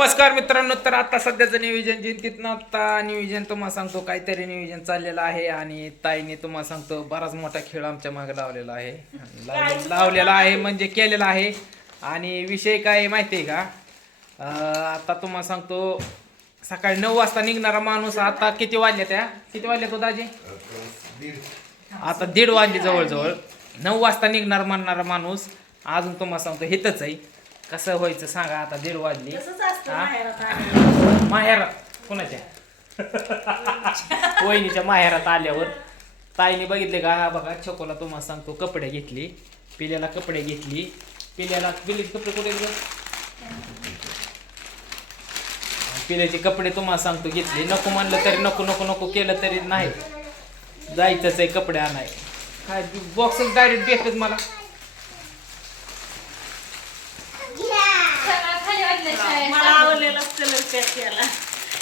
नमस्कार मित्रांनो तर आता सध्याचं नियोजन जिंतीतनं आता नियोजन तुम्हाला सांगतो काहीतरी नियोजन चाललेलं आहे आणि ताईने तुम्हाला सांगतो बराच मोठा खेळ आमच्या मागे लावलेला आहे. लावले- लावलेला आहे म्हणजे केलेला आहे. आणि विषय काय माहिती आहे का? आता तुम्हाला सांगतो सकाळी नऊ वाजता निघणारा माणूस आता किती वाजले त्या? किती वाजले तो दाजी? आता दीड वाजली जवळजवळ. नऊ वाजता निघणार म्हणणारा माणूस अजून तुम्हाला सांगतो हितच आहे. कसं व्हायचं सांगा आता दीड वाजली. तसंच असतं हा? माहेरात आल्यावर. माहेरात कोणाच्या? वहिनीच्या माहेरात आल्यावर. ताईने बघितले का हा बघा छोकोला तुम्हाला सांगतो कपडे घेतली. पिल्याला कपडे घेतली. पिल्याला पिल्याचे कपडे कुठे गेले पिल्याचे कपडे तुम्हाला सांगतो घेतले. नको म्हणलं तरी नको नको नको केलं तरी नाही. जायचंच आहे कपडे आणाय काय बॉक्स डायरेक्ट देतात मला सगळं खाली वाटलं शाळेत. मला आवडलेला कलर पॅक केला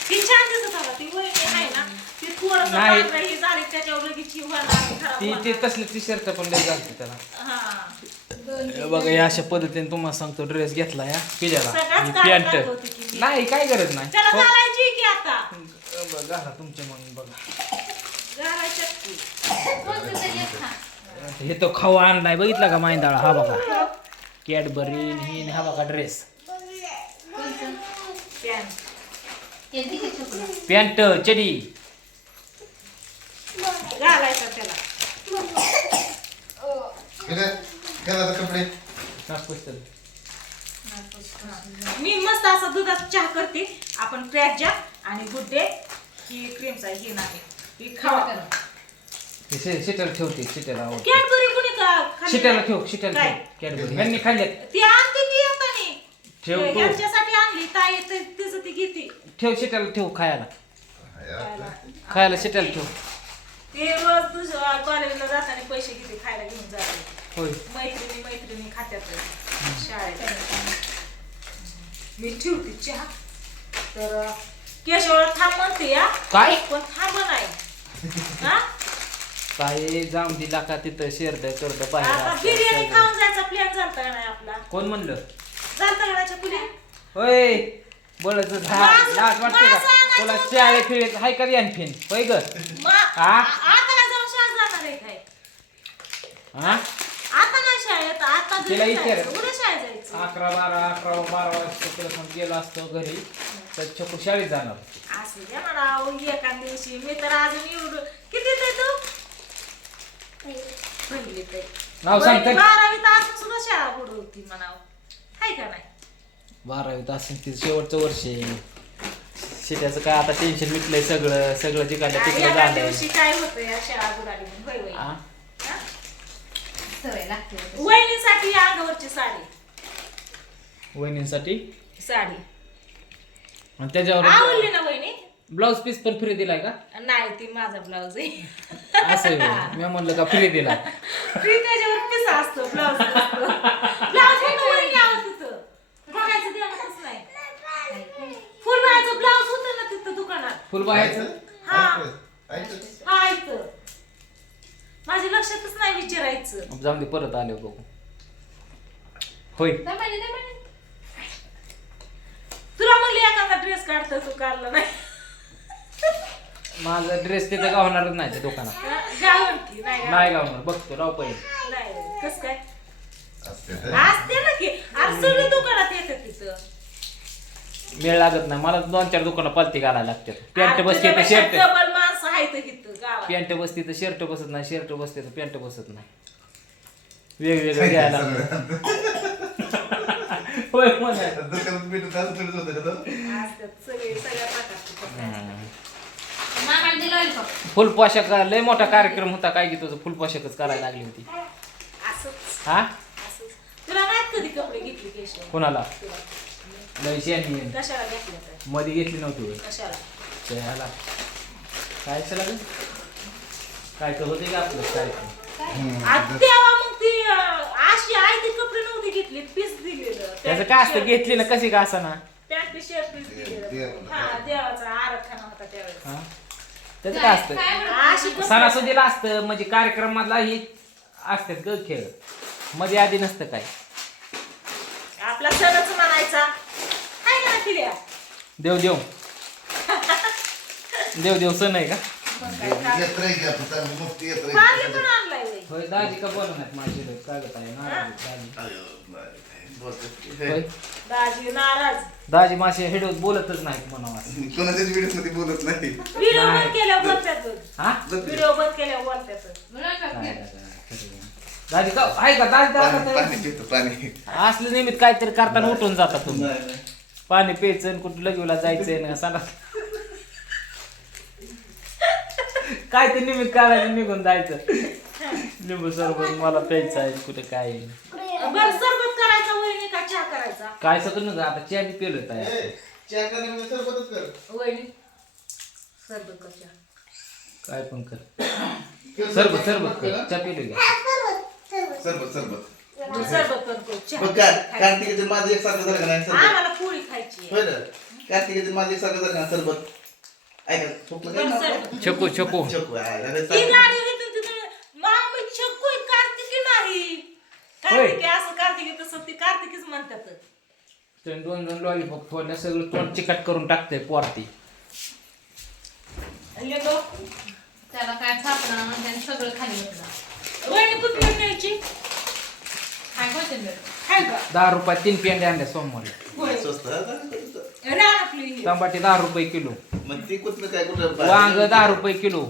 ती छान दिसत होता ती वहिनी आहे ना ती थोडस नाही. पांढरं ही झाली त्याच्यावर लगेच ही होणार, खराब ती होणार. ते तसले टी शर्ट पण लय घालते त्याला हा. हे बघा या अशा पद्धतीने तुम्हाला सांगतो ड्रेस घेतला या काढून पॅन्ट दाखवते की मी. नाही काय गरज नाही त्याला हो. घालायची की आता बघा घाला तुमच्या मग बघा घालायची की. हे तो खावा आणलाय बघितला का माहिंदाळा हा बघा कॅडबरी ही आणि हा बघा ड्रेस? पॅन्ट. हे चडी. घालायचा त्याला. कपडे. मी मस्त असा दुधात चहा करते. आपण क्रॅक जॅक आणि गुड डे ही क्रीमचा ही नाही. ही खावा. शिटर ठेवते शिटर आवडते. कॅडबरी कुणी का खाल्ली? शिट्याला नाही? ठेव काय? ठेव. कॅडबरी. यांनी खाल्ल्यात. ती आणते की ठेव. ताई ते- तिचं ती घेते. ठेव शिट्याला ठेव खायला. खायला शिट्याला ठेव. ते रोज तुझ्या कॉलेजला जाताना पैसे घेते खायला घेऊन जाते. होय. मैत्रिणी मैत्रिणी खात्यात शाळेत. मी ठेवते चहा. तर केशव थांब म्हणते या काय? पण थांब नाही. हा? काय जाऊन दिला का तिथं शेरड करत आता बिर्याणी खाऊन जायचा प्लॅन झालता का नाही आपला? कोण म्हणलं? झालता का नाही पुढे? होय लाज वाटते का? तुला. शाळे फिरेत हाय का फिन होय ग? मा-? आ- आता काय जाऊन शाळेत जाणार आहे काय? हा आता नाही शाळेत आता घरी तिला विचार. जायचं. उद्या शाळेत जायचं. अकरा बारा अकरा बारा वाजता तुला गेलो असतो घरी तर छकू शाळेत जाणार. असू द्या मला अहो, एका दिवशी. मी तर अजून एवढं किती ते? नाव सांग तर. बारावीत असून सुद्धा शाळा बुडवती म्हणावं. हाय का नाही? बारावीत असेल तिचं शेवटचं वर्ष आहे. शिट्याचं काय आता टेन्शन मिटलंय सगळं सगळं जिकडल्या तिकडे एका झालंय. दिवशी काय होतं या शाळा बुडाली म्हणून. होय होय. हा? हा? सवय लागते तशी. वहिनीसाठी अंगावरची साडी. वहिनींसाठी? साडी. आणि त्याच्यावर आवडली ना वहिनी? ब्लाऊज पीस पण फ्री दिलाय का? नाही ती माझा ब्लाऊज आहे. असं आहे मी म्हणलं का फ्री दिला फ्री त्याच्यावर पिसा असतो ब्लाऊज ब्लाऊज हे वहिनी आवडत होतं बघायचं ध्यानातच नाही फुलबाळाचं ब्लाऊज होतं ना तिथं हा. हा इथं माझ्या लक्षातच नाही विचारायचं. जाऊन दे परत आले बघू. होय. तुला म्हणली एखादा ड्रेस काढतो तू काढला नाही. माझा ड्रेस तिथं गावणारच नाही त्या दुकानात. गावन की? नाही गावन. नाही गावणार बघतो राव पहिले. नाही कस काय? असते ना की आज सगळं दुकानात येतात तिथं. मेळ लागत नाही. मला दोन चार दुकानं पालती घालायला लागतात. पॅन्ट बसते तर शर्ट डबल माणसं आहेत इथं गावात. पॅन्ट बसते तर शर्ट बसत नाही शर्ट बसते तर पॅन्ट बसत नाही. वेगवेगळं घ्यायला लागतं. होय म्हणा. दुकानात भेटत असं थोडंच होतं का तो? असतात सगळे सगळ्या प्रकारचे कपडे असतात. मामाला दिलं lollipop. फुल पोशाख लय मोठा कार्यक्रम होता काय की तुझं फुल पोशाखच करायला लागली होती. असंच. हा? असंच. तुला नाहीत कधी कपडे घेतले केशव कोणाला? तुला. लय शेणी कशाला घेतले तर मध्ये घेतली नव्हती होय. कशाला? चहाला काय लागेल काय तर होते का आपलं? काय ते? तेव्हा मग ती अं, अशी आहे ती कपडे नव्हती घेतली पीस दिलेलं. त्याचं काय असतं? घेतली ना कशी का असा ना पॅन्ट शर्ट पीस दिलेलं. देव- हा देवाचा आराधना होता त्यावेळेस. हा? त्याचं काय असतं? अशी कपडे- सणासुदीला असतं म्हणजे कार्यक्रमातला ही असतात ग खेळ. मध्ये आधी नसतं काय. आपला सणच देव देव. देव देव सण आहे का? येत राहील की आपण चांगली मुफ्ती येत पाणी राहील पण आणलाय वय होय दाजी का बोला नाही माझी कागद आहे नारळ दाजी. अयो, बाई, बोलते. होय. दाजी नाराज. दाजी मासे हेडोत बोलतच नाहीत म्हणा कोणाच्याच व्हिडिओमध्ये बोलत नाही. व्हिडिओ नाही. बंद केल्या बोलत्यातच हा? व्हिडिओ बंद केल्या बोलत्यातच म्हणून काय बघ. दादा, खरं आहे. दाजी का आहे का? दाजी पाणी दादा पाणी पितो पाणी. असलं निमित्त काहीतरी करताना उठून जाता तुम्ही. नाही, नाही. पाणी प्यायचं आणि कुठं लगेला जायचंय ना सांगा. काय ते निमित्त काढायचं निघून जायचं. लिंबू सरबत मला प्यायचं आहे कुठे काय आहे. बरं सरबत करायचा वहिनी का चहा करायचा? काय सगळं नका आता चहा बी पेलं आहे चहा करण्यामध्ये सरबतच कर. वहिनी सरबत कर चहा? काय पण कर. सरबत सरबत कर. चहा पेलं घ्या सरबत सरबत. मग सरबत. करतो चहा. बघ का कार्तिकेचे माझं एक सारखं झालं का नाही? सरबत आम्हाला. होय ना कार्तिकेचे माझं एक सारखं झालं का नाही सरबत. ऐका ठोकलं काय बरं, नाव सरबत. काय? छकू छकू चकू, आहे. अरे ती चालेल. गाडी घेतून तिथं. मामी छक्कू आहे, कार्तिकी नाही. कार्तिकी असं कार्तिकी तसं ती कार्तिकीच म्हणतात. दोन दोन लॉलीपॉप फोडल्या सगळं तोंड चिकट करून टाकते पोरती. येतो. त्याला काय सापडा त्याने सगळं खाली घेतलं. वहिनी कुठली न्यायची काय कोथिंबीर? हाय का? दहा रुपयात तीन पेंडे आणल्या सोमवारी. होय स्वस्त चांगलं. रानातली ही. टमाटे दहा रुपये किलो मग ती कुठलं काय कुठं वांग दहा रुपये किलो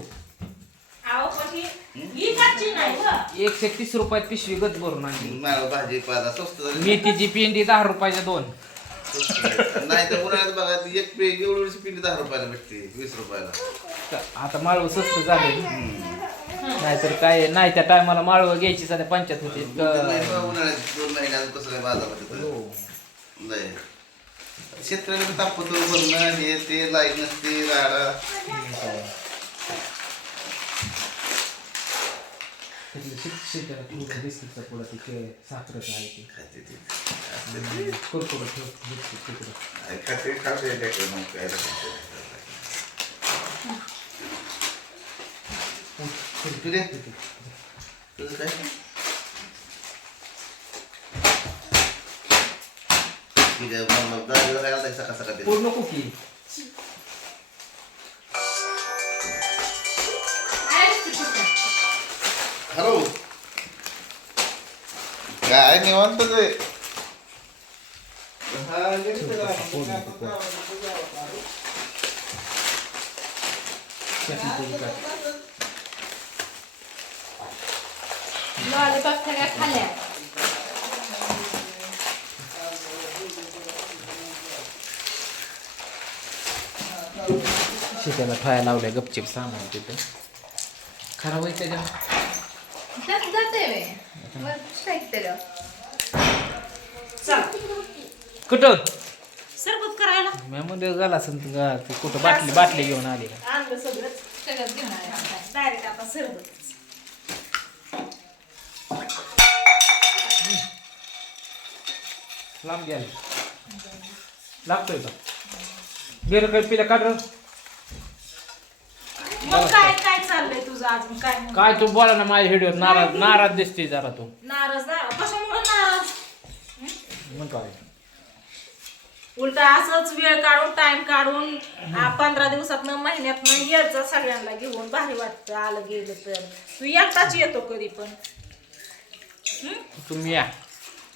अहो पण ही ही कच्ची नाही ग एकशे तीस रुपयात पिशवी गच भरून आणली माळ भाजी पाला स्वस्त झाली. मेथीची पेंडी दहा रुपयाच्या दोन स्वस्त झाली. नाही तर उन्हाळ्यात बघा ती एक पे एवढी पिंडी दहा रुपयाला भेटते वीस रुपयाला आता माळव स्वस्त झाले नाहीतर काय नाही त्या टायमाला माळव घ्यायची सध्या पंचायत होती क- बा, उन्हाळ्यात दोन महिने अजून कसं काय बाजार होते हो. नाही. शेतकऱ्याला तापत बनणं हे ते लाइट नसते राडा. तिथलं शिक- शिकायला थोडं पुढं आहे ते. खाते ते. असते ते. कुरकुरं बिस्किट तिकडं काय खाते खाते त्याकडे मग काय तुझं काय? ठीक आहे मग मग दादीला काय घालताय सकाळ सकाळ ते? पूर्ण कुकी हॅलो काय निवांत आहे हा, गेली तर जरा. चटणी पोळी टाक. लॉलीपॉप सगळ्या खाल्ल्या शिकायला ठोया लावल्या गपचिप सामान तिथं खराब होईल त्याच्या त्यात जाते वे वर साहित्य चल कुठं सरबत करायला मी मध्ये झाला असेल तर ते कुठं बाटली बाटली घेऊन आली आणलं सगळं सगळं घेऊन आले डायरेक्ट आता सरबत लांब घ्यायला लागतोय का गेलं काय पिल्या काढ मग काय काय चाललंय तुझं अजून? काय म्हणतो? काय तू बोला ना माझ्या व्हिडिओ नाराज नाराज दिसते जरा तू. नाराज ना कशामुळे नाराज? मग काय? उलट असंच वेळ काढून टाइम काढून आ, पंधरा दिवसात महिन्यात यायचं सगळ्यांना घेऊन. भारी वाटतं आलं गेलं तर. तू एकटाच येतो कधी पण. तुम्ही या.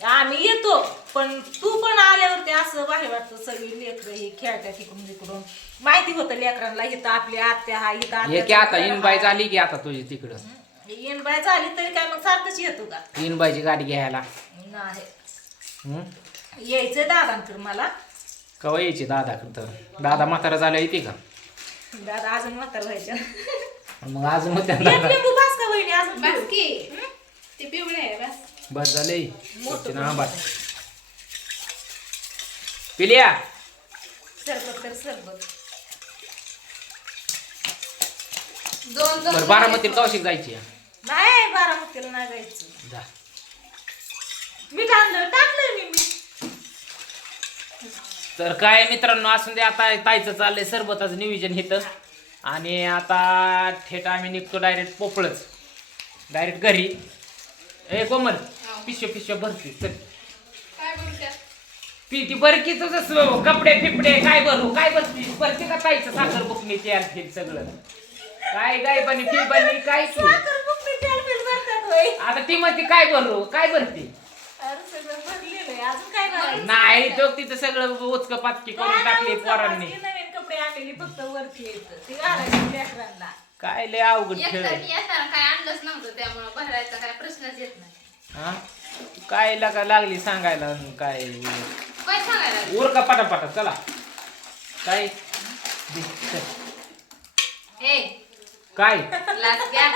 आम्ही येतो पण तू असं भारी वाटतं सगळी लेकरं हे खेळत्या तिकडून तिकडून. माहिती होतं लेकरांना इथं आपली आत्या हा इथं ये की आता आत्याचं इनबाई हा. झाली की आता तुझी तिकडं? इनबाई झाली तरी काय मग सारखंच येतो का? इनबाईची गाडी घ्यायला. नाही. हम्म? यायचंय दादांकडे मला. कवा यायची दादा दादा म्हातारा झाला येते का? दादा अजून म्हातार व्हायच्या. मग आज मग त्या एक दादा लिंबू भास का वहिनी अजून? बस की. ते पिवळे आहे बस. बस झाले मोठं आंबाट पिल्या? सरबत तर सरबत दोन दोन बरं बारामतीला कौशिक जायची नाही बारामतीला नाही जायचं. जा. मी टाकलं टाकलंय मी मी. तर काय मित्रांनो असून दे आता ताईचं चाललंय सरबताचं नियोजन इथं. आणि आता थेट आम्ही निघतो डायरेक्ट पोपळच. डायरेक्ट घरी. ए कोमल पिशव्या पिशव्या भरते चल. ती ती बरकी तुझं कपडे फिपडे काय भरू काय भरती भरती का ताईचं साखर बुकणी ते आणखी सगळं. काय काय बनी फी बनी काय की साखर बुकणी तेल बिल भरतात होय आता ती म्हणते काय भरू काय भरती अरे सगळं भरलेलं आहे अजून काय भरायचं? नाही तो तिथं सगळं उचक पाचकी करून टाकली पोरांनी. नवीन कपडे आणलेली फक्त वरती येतं ते घालायचं लेकरांना. काय लय अवघड खेळ एकदा आहे मी येताना काय आणलंच नव्हतं त्यामुळं भरायचा काय प्रश्नच येत नाही. हा? काय लागा लागली सांगायला अन काय? काय सांगायला लागली? उर का पटापटा चला काय दे, चल. ए काय लाच घ्या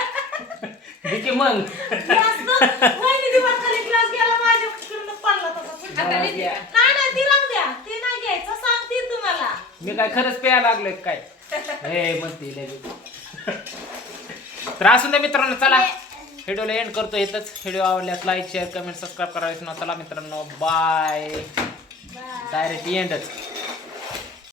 दे की मग ग्लास बघ, वहिनी दिवाळखाली ग्लास गेला माझ्याकडून पडला तसा फुटला. आता मी द्या. नाही नाही ती राहू द्या ते नाही घ्यायचं सांगते तुम्हाला मी काय खरंच प्यायला लागलोय काय हे म्हणते लय. तर असून दे मित्रांनो चला व्हिडिओला एंड करतो इथंच व्हिडिओ आवडल्यास लाईक शेअर कमेंट सबस्क्राईब करा विसरू नका. चला मित्रांनो बाय डायरेक्ट एंडच